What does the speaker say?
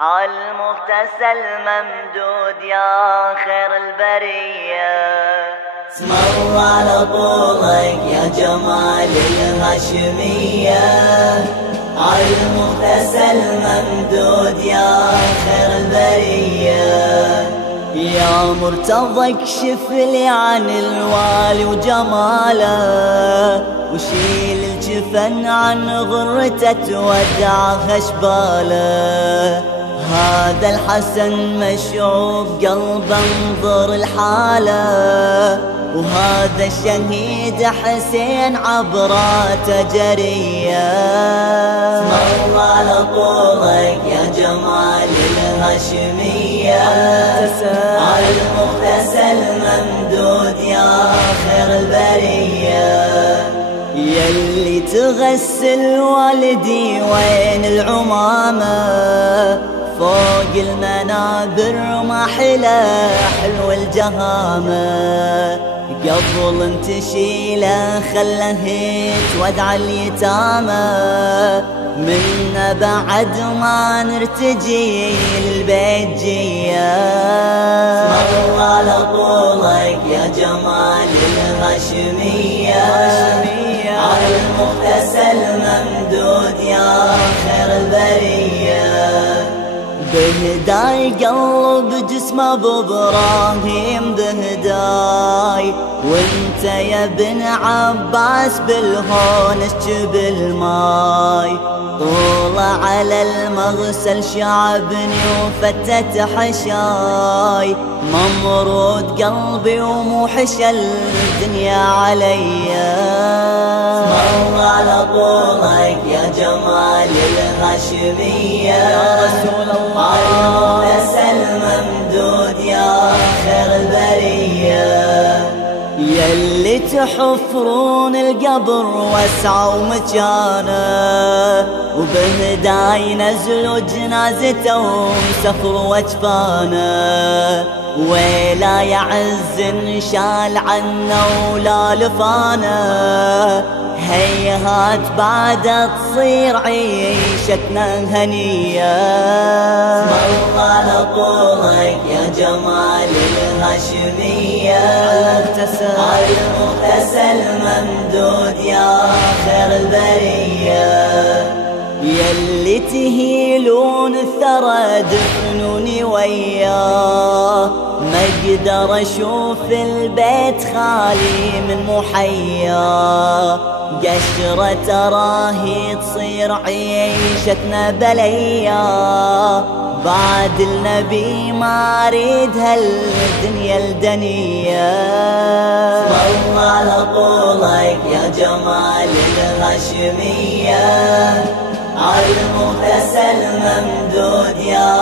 عالمغتسل ممدود يا خير البرية. اسم الله على طولك يا جمال الهاشمية. عالمغتسل ممدود يا خير البرية. يا مرتضى اكشف لي عن الوالي وجماله، وشيل الجفن عن غرته تودع خشباله. هذا الحسن مشعوب قلبه انظر الحاله، وهذا الشهيد حسين عبراته جريه. اسم الله على طولك يا جمال الهاشميه. على المغتسل ممدود يا خير البريه. يلي تغسل والدي وين العمامه، فوق المنابر ما حلا حلو الجهامه. قبل انت شيله خله تودع اليتامى، منا بعد ما نرتجي للبيت جيه. اسم الله على طولك يا جمال الهاشميه. على المغتسل ممدود يا خير البريه. بهداي قلب جسمه بابراهيم بهداي، وانت يا ابن عباس بالهون اسجب الماي. طولع على المغسل شعبني وفتت حشاي، ممرود قلبي وموحش الدنيا عليا. اسم الله على طولك يا جمال الهاشمية. يا رسول الله على المغتسل ممدود يا خير البرية. يلي تحفرون القبر واسعوا مكانه، وبهداي نزلوا جنازته وسفروا وجفانه. ويلا يعز انشال عنا ولا لفانه، هيهات بعد تصير عيشتنا هنية. اسم الله على طولك يا جمال الهاشمية. على المغتسل ممدود يا خير البرية. يلي تهيلون الثرى دفنوني وياه، ما اقدر اشوف البيت خالي من محيا. قشرة راهي تصير عيشتنا بليا، بعد النبي ما اريد هالدنيا الدنيا. اسم الله على طولك يا جمال الهاشمية. على المغتسل ممدود يا